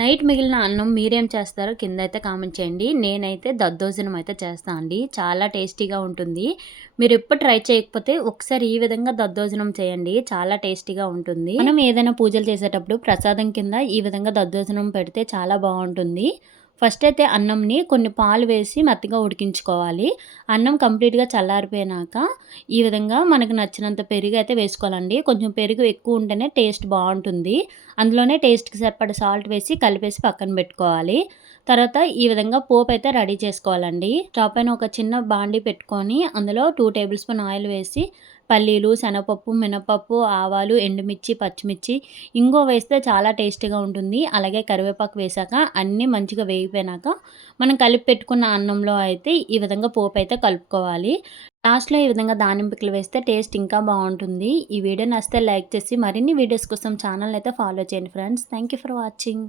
Night మిగిలిన అన్నం మీరేం చేస్తారో కింద అయితే కామెంట్ చేయండి. నేనైతే దద్దోజనం అయితే చేస్తాను అండి. చాలా టేస్టీగా ఉంటుంది. మీరు ఎప్పుడు ట్రై చేయకపోతే ఒకసారి ఈ విధంగా దద్దోజనం చేయండి. చాలా టేస్టీగా ఉంటుంది. మనం ఏదైనా పూజలు చేసేటప్పుడు ప్రసాదం కింద ఈ విధంగా దద్దోజనం పెడితే చాలా బాగుంటుంది. ఫస్ట్ అయితే అన్నంని కొన్ని పాలు వేసి మెత్తగా ఉడికించుకోవాలి. అన్నం కంప్లీట్గా చల్లారిపోయినాక ఈ విధంగా మనకు నచ్చినంత పెరుగు అయితే వేసుకోవాలండి. కొంచెం పెరుగు ఎక్కువ ఉంటేనే టేస్ట్ బాగుంటుంది. అందులోనే టేస్ట్కి సరిపడ సాల్ట్ వేసి కలిపేసి పక్కన పెట్టుకోవాలి. తర్వాత ఈ విధంగా పోపు అయితే రెడీ చేసుకోవాలండి. స్టవ్ పైన ఒక చిన్న బాండి పెట్టుకొని అందులో టూ టేబుల్ స్పూన్ ఆయిల్ వేసి పల్లీలు శనగపప్పు మినపప్పు ఆవాలు ఎండుమిర్చి పచ్చిమిర్చి ఇంగో వేస్తే చాలా టేస్టీగా ఉంటుంది. అలాగే కరివేపాకు వేసాక అన్నీ మంచిగా వేగిపోయినాక మనం కలిపి పెట్టుకున్న అన్నంలో అయితే ఈ విధంగా పోపు అయితే కలుపుకోవాలి. లాస్ట్లో ఈ విధంగా దానిమ్మ పిక్కలు వేస్తే టేస్ట్ ఇంకా బాగుంటుంది. ఈ వీడియో నచ్చితే లైక్ చేసి మరిన్ని వీడియోస్ కోసం ఛానల్ అయితే ఫాలో చేయండి ఫ్రెండ్స్. Thank for watching.